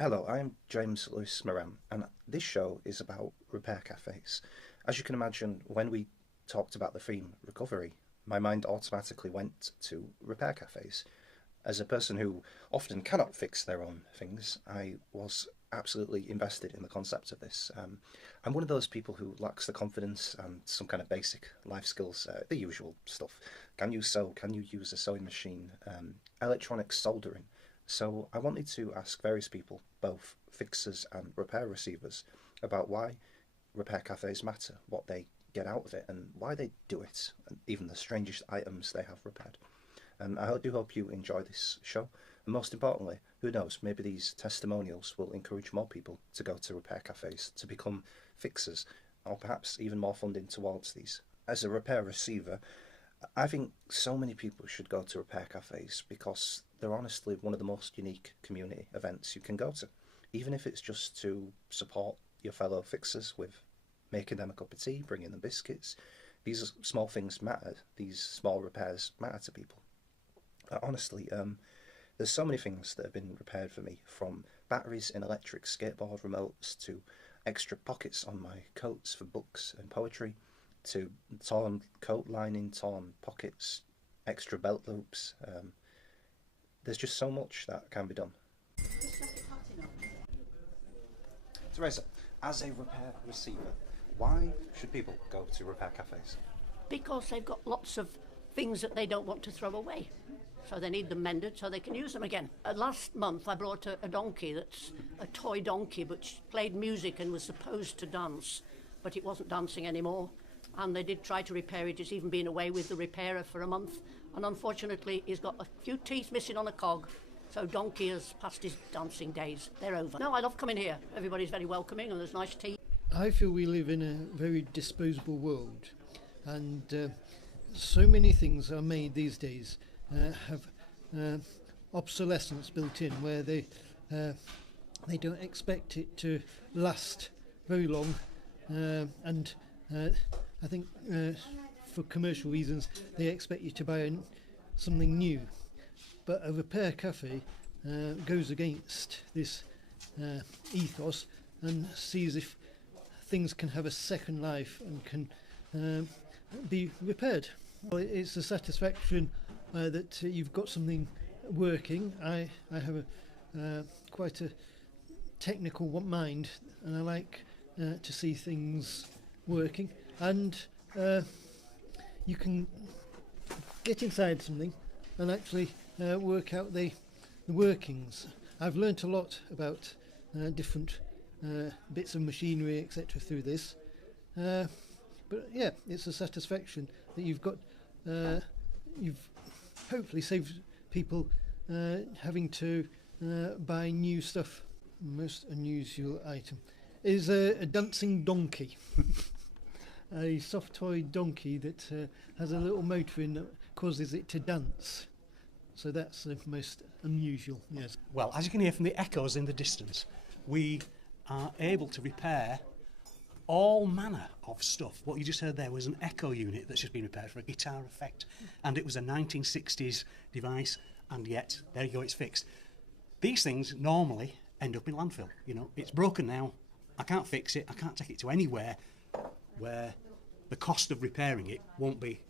Hello, I'm James Lewis Moran, and this show is about repair cafes. As you can imagine, when we talked about the theme recovery, my mind automatically went to repair cafes. As a person who often cannot fix their own things, I was absolutely invested in the concept of this. I'm one of those people who lacks the confidence and some kind of basic life skills, the usual stuff. Can you sew? Can you use a sewing machine? Electronic soldering. So I wanted to ask various people, both fixers and repair receivers, about why repair cafes matter, what they get out of it, and why they do it, and even the strangest items they have repaired. And I do hope you enjoy this show. And most importantly, who knows, maybe these testimonials will encourage more people to go to repair cafes, to become fixers, or perhaps even more funding towards these. As a repair receiver, I think so many people should go to repair cafes because they're honestly one of the most unique community events you can go to. Even if it's just to support your fellow fixers with making them a cup of tea, bringing them biscuits, these small things matter. These small repairs matter to people. Honestly, there's so many things that have been repaired for me, from batteries in electric skateboard remotes to extra pockets on my coats for books and poetry, to torn coat lining, torn pockets, extra belt loops. There's just so much that can be done. Teresa, as a repair receiver, why should people go to repair cafes? Because they've got lots of things that they don't want to throw away. So they need them mended so they can use them again. Last month I brought a donkey that's a toy donkey which played music and was supposed to dance, but it wasn't dancing anymore. And they did try to repair it. It's even been away with the repairer for a month. And unfortunately, he's got a few teeth missing on a cog. So Donkey has passed his dancing days. They're over. No, I love coming here. Everybody's very welcoming and there's nice tea. I feel we live in a very disposable world, and so many things are made these days have obsolescence built in, where they don't expect it to last very long, and I think for commercial reasons they expect you to buy something new. But a repair cafe goes against this ethos and sees if things can have a second life and can be repaired. Well, it's a satisfaction that you've got something working. I have quite a technical mind, and I like to see things working, and you can get inside something and actually work out the workings. I've learnt a lot about different bits of machinery, etc. through this, but yeah, it's a satisfaction that you've hopefully saved people having to buy new stuff. Most unusual item is a dancing donkey. A soft toy donkey that has a little motor in that causes it to dance. So that's the most unusual, yes. Well, as you can hear from the echoes in the distance, we are able to repair all manner of stuff. What you just heard there was an echo unit that's just been repaired for a guitar effect, and it was a 1960s device, and yet there you go, it's fixed. These things normally end up in landfill. You know, it's broken now, I can't fix it, I can't take it to anywhere where the cost of repairing it won't be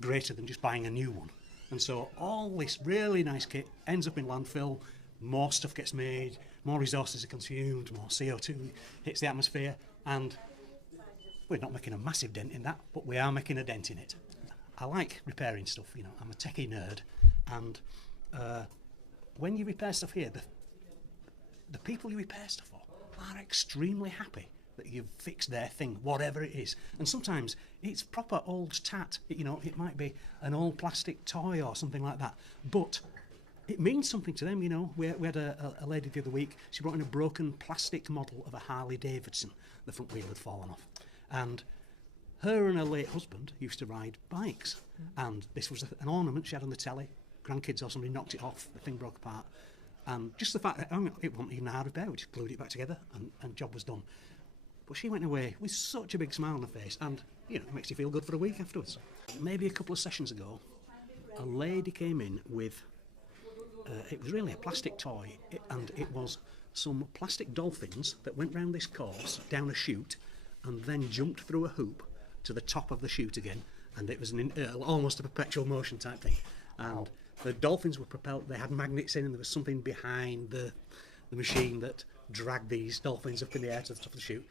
greater than just buying a new one. And so all this really nice kit ends up in landfill, more stuff gets made, more resources are consumed, more CO2 hits the atmosphere, and we're not making a massive dent in that, but we are making a dent in it. I like repairing stuff, you know, I'm a techie nerd, and when you repair stuff here, the people you repair stuff for are extremely happy that you've fixed their thing, whatever it is. And sometimes it's proper old tat, you know, it might be an old plastic toy or something like that, but it means something to them, you know. We had a lady the other week, she brought in a broken plastic model of a Harley Davidson. The front wheel had fallen off. And her and her late husband used to ride bikes. And this was an ornament she had on the telly. Grandkids or somebody knocked it off, the thing broke apart. And just the fact that it wasn't even a hard repair, we just glued it back together and job was done. But she went away with such a big smile on her face, and, you know, it makes you feel good for a week afterwards. Maybe a couple of sessions ago, a lady came in with, it was really a plastic toy, and it was some plastic dolphins that went round this course down a chute and then jumped through a hoop to the top of the chute again, and it was almost a perpetual motion type thing. And the dolphins were propelled, they had magnets in, and there was something behind the machine that dragged these dolphins up in the air to the top of the chute.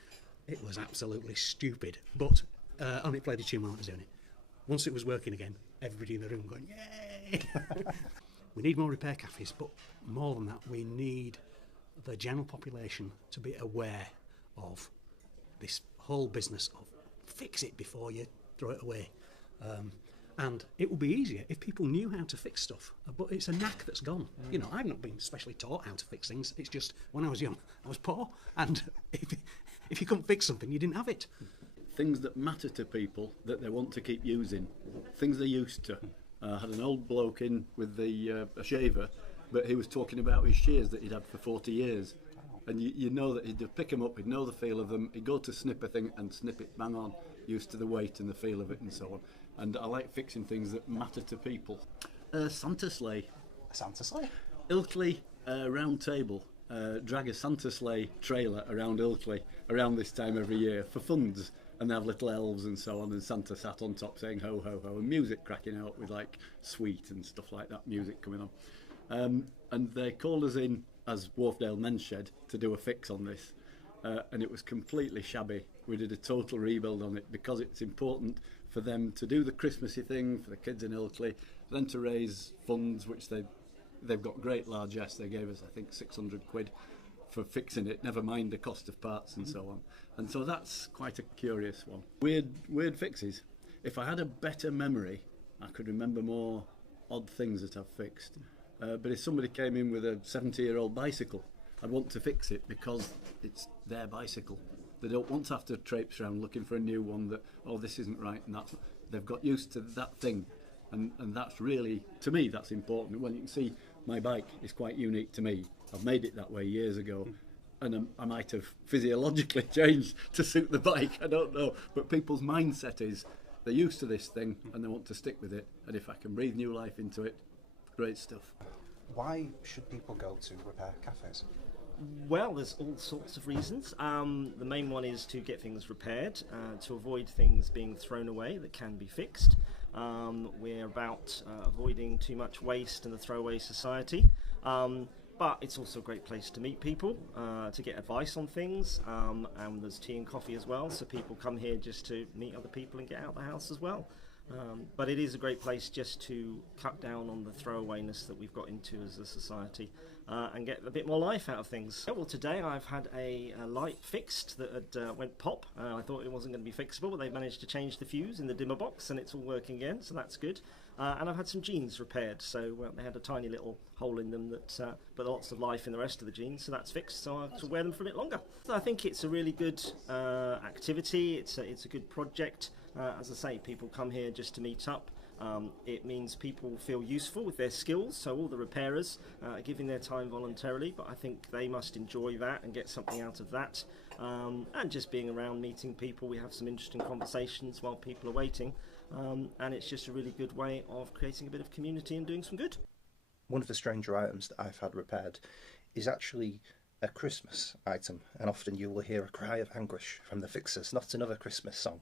It was absolutely stupid, but and it played a tune while it was doing it. Once it was working again, everybody in the room going, yay! We need more repair cafes, but more than that, we need the general population to be aware of this whole business of fix it before you throw it away. And it would be easier if people knew how to fix stuff, but it's a knack that's gone. You know, I've not been specially taught how to fix things. It's just when I was young, I was poor, and if you couldn't fix something, you didn't have it. Things that matter to people that they want to keep using, things they're used to. I had an old bloke in with a shaver, but he was talking about his shears that he'd had for 40 years. And you know that he'd pick them up, he'd know the feel of them, he'd go to snip a thing and snip it bang on, used to the weight and the feel of it and so on. And I like fixing things that matter to people. Santa sleigh. A Santa sleigh? Ilkley round table drag a Santa sleigh trailer around Ilkley around this time every year for funds. And they have little elves and so on, and Santa sat on top saying ho ho ho, and music cracking out with like Sweet and stuff like that, music coming on. And they called us in as Wharfdale Men's Shed to do a fix on this, and it was completely shabby. We did a total rebuild on it because it's important for them to do the Christmassy thing for the kids in Ilkley, then to raise funds, which they've got great largesse. They gave us, I think, 600 quid for fixing it, never mind the cost of parts and so on. And so that's quite a curious one. Weird fixes. If I had a better memory, I could remember more odd things that I've fixed. But if somebody came in with a 70-year-old bicycle, I'd want to fix it because it's their bicycle. They don't want to have to traipse around looking for a new one that, oh, this isn't right, and that's, they've got used to that thing. And that's really, to me, that's important. When you can see my bike is quite unique to me. I've made it that way years ago, and I might have physiologically changed to suit the bike, I don't know. But people's mindset is they're used to this thing and they want to stick with it, and if I can breathe new life into it, great stuff. Why should people go to repair cafes? Well, there's all sorts of reasons. The main one is to get things repaired, to avoid things being thrown away that can be fixed. We're about avoiding too much waste in the throwaway society. But it's also a great place to meet people, to get advice on things, and there's tea and coffee as well, so people come here just to meet other people and get out of the house as well. But it is a great place just to cut down on the throwawayness that we've got into as a society, and get a bit more life out of things. Well, today I've had a light fixed that had went pop. I thought it wasn't going to be fixable, but they've managed to change the fuse in the dimmer box and it's all working again, so that's good. And I've had some jeans repaired, so they had a tiny little hole in them that but lots of life in the rest of the jeans, so that's fixed, so I can wear them for a bit longer. So I think it's a really good activity, it's a good project. As I say, people come here just to meet up. It means people feel useful with their skills, so all the repairers are giving their time voluntarily, but I think they must enjoy that and get something out of that. And just being around, meeting people, we have some interesting conversations while people are waiting. And it's just a really good way of creating a bit of community and doing some good. One of the stranger items that I've had repaired is actually a Christmas item, and often you will hear a cry of anguish from the fixers, not another Christmas song.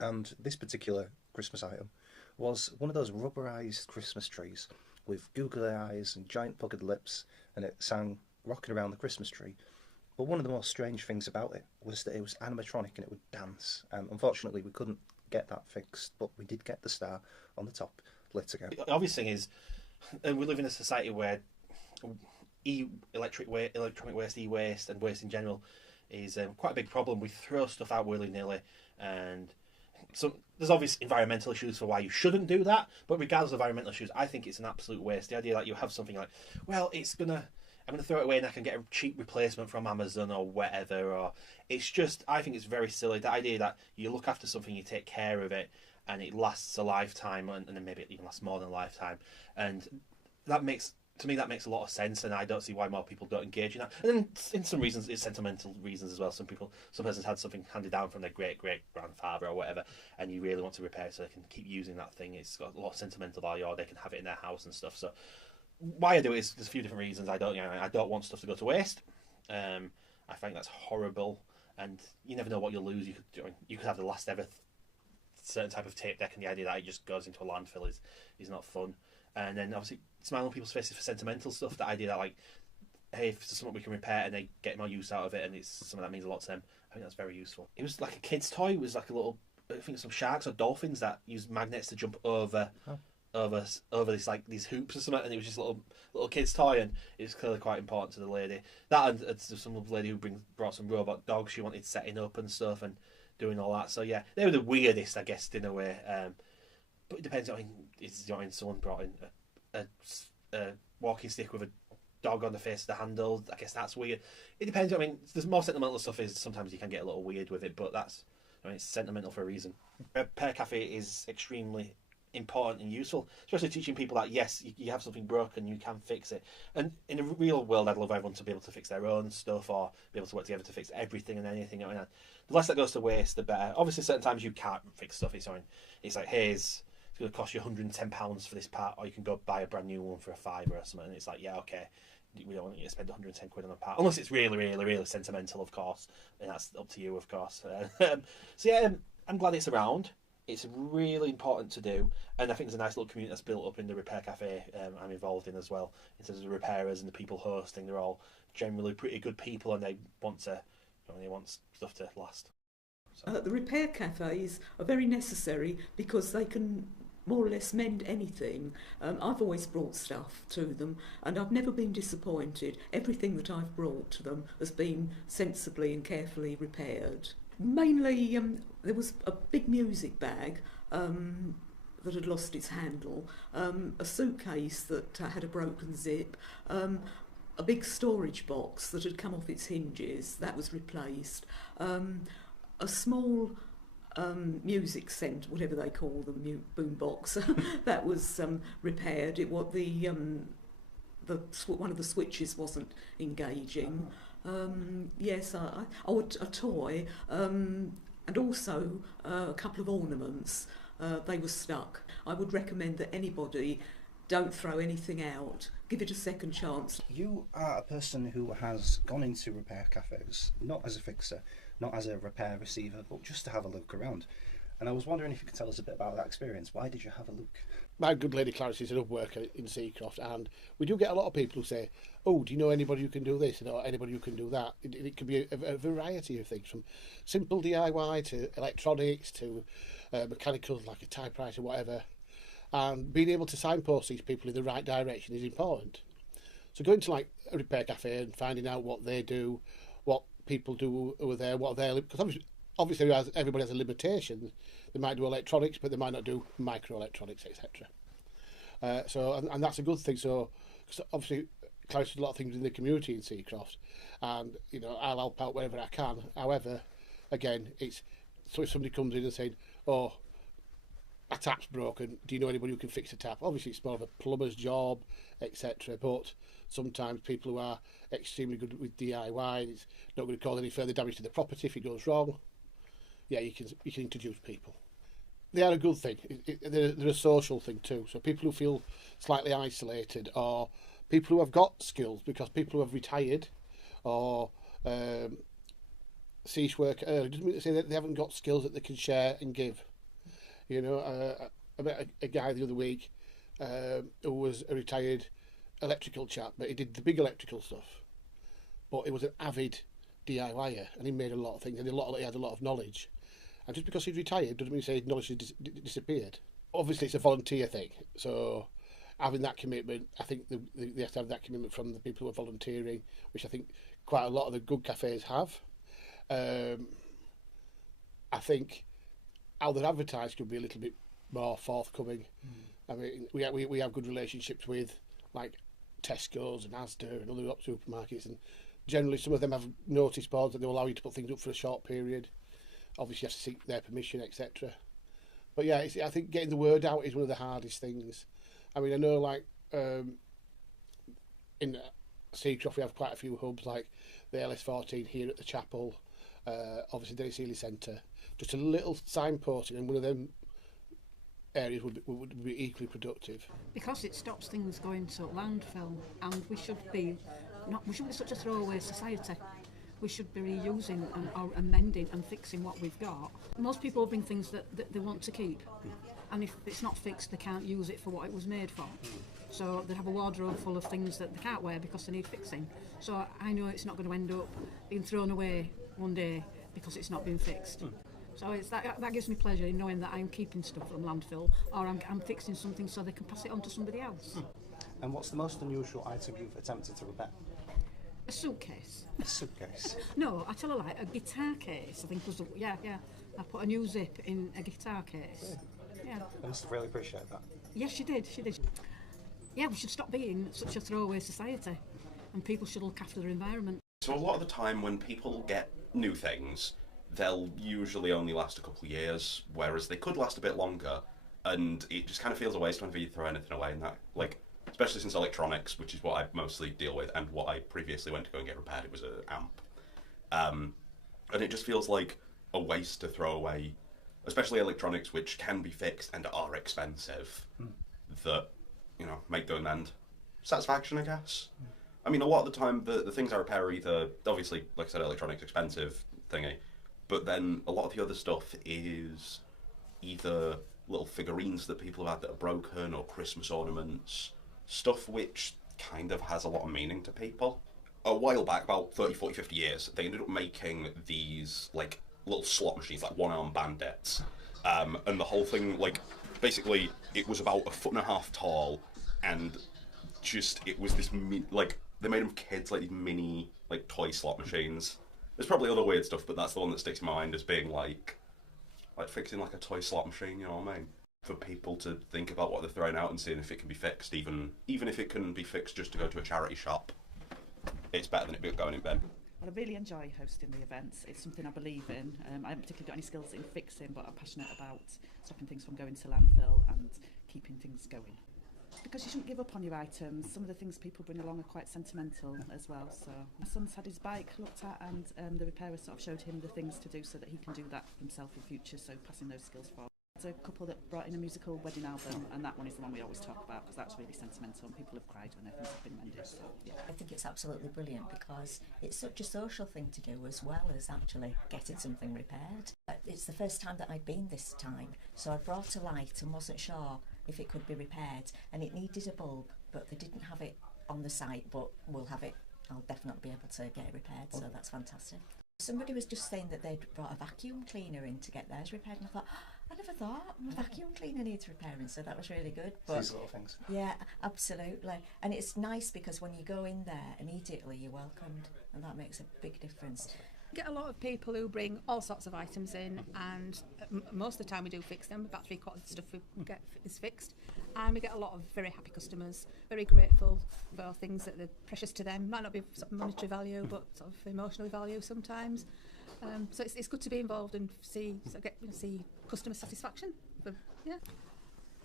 And this particular Christmas item was one of those rubberised Christmas trees with googly eyes and giant puckered lips, and it sang Rocking Around the Christmas Tree. But one of the most strange things about it was that it was animatronic and it would dance. Unfortunately, we couldn't get that fixed, but we did get the star on the top lit again. The obvious thing is, we live in a society where electronic waste, e-waste, and waste in general is quite a big problem. We throw stuff out willy-nilly, and so there's obvious environmental issues for why you shouldn't do that, but regardless of environmental issues, I think it's an absolute waste. The idea that you have something like, well, I'm going to throw it away and I can get a cheap replacement from Amazon or whatever, or it's just, I think it's very silly. The idea that you look after something, you take care of it, and it lasts a lifetime, and then maybe it even lasts more than a lifetime, and that makes a lot of sense, and I don't see why more people don't engage in that. And then in some reasons, it's sentimental reasons as well. Some persons had something handed down from their great-great-grandfather or whatever, and you really want to repair it so they can keep using that thing. It's got a lot of sentimental value, or they can have it in their house and stuff. So why I do it is there's a few different reasons. I don't want stuff to go to waste. I think that's horrible, and you never know what you'll lose. You could have the last ever certain type of tape deck, and the idea that it just goes into a landfill is not fun. And then obviously smile on people's faces for sentimental stuff. That idea that, like, hey, if there's something we can repair and they get more use out of it, and it's something that means a lot to them, I think that's very useful. It was like a kid's toy. It was like a little, I think some sharks or dolphins that use magnets to jump over this, like, these hoops or something, and it was just a little kid's toy, and it was clearly quite important to the lady. That, and some lady who brought some robot dogs she wanted setting up and stuff and doing all that. So yeah, they were the weirdest, I guess, in a way. But it depends. I mean, someone brought in a walking stick with a dog on the face of the handle. I guess that's weird. It depends. I mean, there's more sentimental stuff. Is sometimes you can get a little weird with it, but it's sentimental for a reason. A repair cafe is extremely important and useful, especially teaching people that yes, you have something broken, you can fix it. And in the real world, I'd love everyone to be able to fix their own stuff or be able to work together to fix everything and anything. I mean, the less that goes to waste, the better. Obviously, certain times you can't fix stuff. It's like, hey, it's going to cost you £110 for this part, or you can go buy a brand new one for £5 or something. And it's like, yeah, okay, we don't want you to spend 110 quid on a part, unless it's really, really, really sentimental, of course, and that's up to you, of course. So yeah, I'm glad it's around. It's really important to do, and I think there's a nice little community that's built up in the repair cafe I'm involved in as well. In terms of the repairers and the people hosting, they're all generally pretty good people, and they want stuff to last. So. The repair cafes are very necessary because they can more or less mend anything. I've always brought stuff to them, and I've never been disappointed. Everything that I've brought to them has been sensibly and carefully repaired. Mainly, there was a big music bag that had lost its handle, a suitcase that had a broken zip, a big storage box that had come off its hinges, that was replaced, a small music centre, whatever they call them, boom box, that was repaired. One of the switches wasn't engaging. Yes, a toy, and also a couple of ornaments. They were stuck. I would recommend that anybody don't throw anything out. Give it a second chance. You are a person who has gone into repair cafes, not as a fixer, not as a repair receiver, but just to have a look around. And I was wondering if you could tell us a bit about that experience. Why did you have a look? My good lady Clarence is a worker in Seacroft, and we do get a lot of people who say, oh, do you know anybody who can do this or anybody who can do that? It could be a variety of things, from simple DIY to electronics to mechanicals like a typewriter or whatever. And being able to signpost these people in the right direction is important. So going to like a repair cafe and finding out what they do, what people do who are there, what they're... Because obviously everybody has a limitation. They might do electronics, but they might not do microelectronics, etc. And that's a good thing. So obviously, Clarence does a lot of things in the community in Seacroft, and I'll help out wherever I can. However, again, so if somebody comes in and saying, "Oh, a tap's broken. Do you know anybody who can fix a tap?" Obviously, it's more of a plumber's job, etc. But sometimes people who are extremely good with DIY, it's not going to cause any further damage to the property if it goes wrong. Yeah, you can introduce people. They are a good thing. They're a social thing too. So people who feel slightly isolated, or people who have got skills, because people who have retired or cease work early, doesn't mean to say that they haven't got skills that they can share and give. I met a guy the other week who was a retired electrical chap, but he did the big electrical stuff. But he was an avid DIYer, and he made a lot of things, and he had a lot of knowledge. And just because he'd retired doesn't mean to say his knowledge has disappeared. Obviously, it's a volunteer thing, so having that commitment, I think they have to have that commitment from the people who are volunteering, which I think quite a lot of the good cafes have. I think how they're advertised could be a little bit more forthcoming. I mean, we have good relationships with like Tesco's and Asda and other supermarkets, and generally some of them have notice boards that they will allow you to put things up for a short period. Obviously, you have to seek their permission, etc. But yeah, I think getting the word out is one of the hardest things. I mean, I know like in Seacroft we have quite a few hubs, like the LS14 here at the chapel, obviously Dennis Healy Centre. Just a little signposting in one of them areas would be equally productive. Because it stops things going to landfill, and we should be we shouldn't be such a throwaway society. We should be reusing and or amending and fixing what we've got. Most people bring things that they want to keep, and if it's not fixed, they can't use it for what it was made for. So they have a wardrobe full of things that they can't wear because they need fixing. So I know it's not going to end up being thrown away one day because it's not been fixed. So it's that gives me pleasure in knowing that I'm keeping stuff from landfill, or I'm fixing something so they can pass it on to somebody else. And what's the most unusual item you've attempted to repair? A suitcase. A suitcase? No, I tell a lie, a guitar case, I think was yeah. I put a new zip in a guitar case. Yeah. I must really appreciate that. Yes, she did. Yeah, we should stop being such a throwaway society, and people should look after their environment. So a lot of the time when people get new things, they'll usually only last a couple of years, whereas they could last a bit longer, and it just kind of feels a waste whenever you throw anything away, and that, like, especially since electronics, which is what I mostly deal with, and what I previously went to go and get repaired, it was an amp. And it just feels like a waste to throw away, especially electronics, which can be fixed and are expensive, that, you know, make the amend satisfaction, I guess. I mean, a lot of the time, the things I repair are either, obviously, like I said, electronics, expensive thingy, but then a lot of the other stuff is either little figurines that people have had that are broken, or Christmas ornaments, stuff which kind of has a lot of meaning to people. A while back, about 30, 40, 50 years, they ended up making these, like, little slot machines, like one-arm bandits. And the whole thing, like, basically, it was about 1.5 foot tall, and just, it was this, like, they made them for kids, like, these mini, like, toy slot machines. There's probably other weird stuff, but that's the one that sticks in my mind as being, like fixing, like, a toy slot machine, you know what I mean? For people to think about what they're throwing out and seeing if it can be fixed, even if it can be fixed just to go to a charity shop, it's better than it going in bed. Well, I really enjoy hosting the events. It's something I believe in. I haven't particularly got any skills in fixing, but I'm passionate about stopping things from going to landfill and keeping things going. Because you shouldn't give up on your items. Some of the things people bring along are quite sentimental as well. So my son's had his bike looked at, and the repairer sort of showed him the things to do so that he can do that himself in future, so passing those skills forward. There's a couple that brought in a musical wedding album, and that one is the one we always talk about because that's really sentimental and people have cried when their things have been mended. So, yeah. I think it's absolutely brilliant because it's such a social thing to do as well as actually getting something repaired. It's the first time that I'd been this time, so I brought a light and wasn't sure if it could be repaired, and it needed a bulb, but they didn't have it on the site, but we'll have it. I'll definitely be able to get it repaired, so that's fantastic. Somebody was just saying that they'd brought a vacuum cleaner in to get theirs repaired, and I thought, I never thought my vacuum cleaner needs repairing, so that was really good. But these little things. Yeah, absolutely. And it's nice because when you go in there, immediately you're welcomed, and that makes a big difference. Get a lot of people who bring all sorts of items in, and most of the time we do fix them. About 3/4 of the stuff we get is fixed, and we get a lot of very happy customers, very grateful for things that are precious to them. Might not be sort of monetary value, but sort of emotional value sometimes. So it's good to be involved and see customer satisfaction. But, yeah.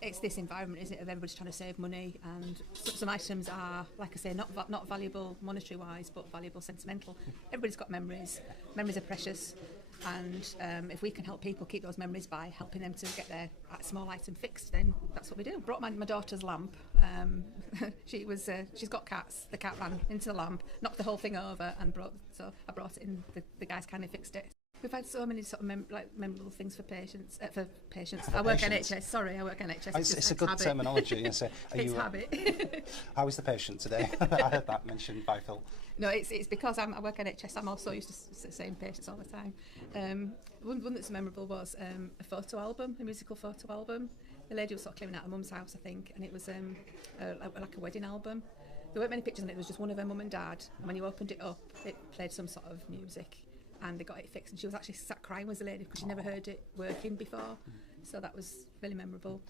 It's this environment, isn't it, of everybody's trying to save money, and some items are, like I say, not valuable monetary-wise, but valuable sentimental. Everybody's got memories. Memories are precious, and if we can help people keep those memories by helping them to get their small item fixed, then that's what we do. Brought my daughter's lamp. She's got cats. The cat ran into the lamp, knocked the whole thing over, and I brought it in. The guys kindly fixed it. We've had so many sort of memorable things for patients. I work NHS. Sorry, I work NHS. It's a good habit. terminology. It's habit. How is the patient today? I heard that mentioned by Phil. No, it's because I work NHS. I'm also used to seeing patients all the time. One that's memorable was a photo album, a musical photo album. The lady was sort of cleaning out her mum's house, I think, and it was like a wedding album. There weren't many pictures on it. It was just one of her mum and dad. And when you opened it up, it played some sort of music. And they got it fixed, and she was actually sat crying with the lady because she never heard it working before. So that was really memorable.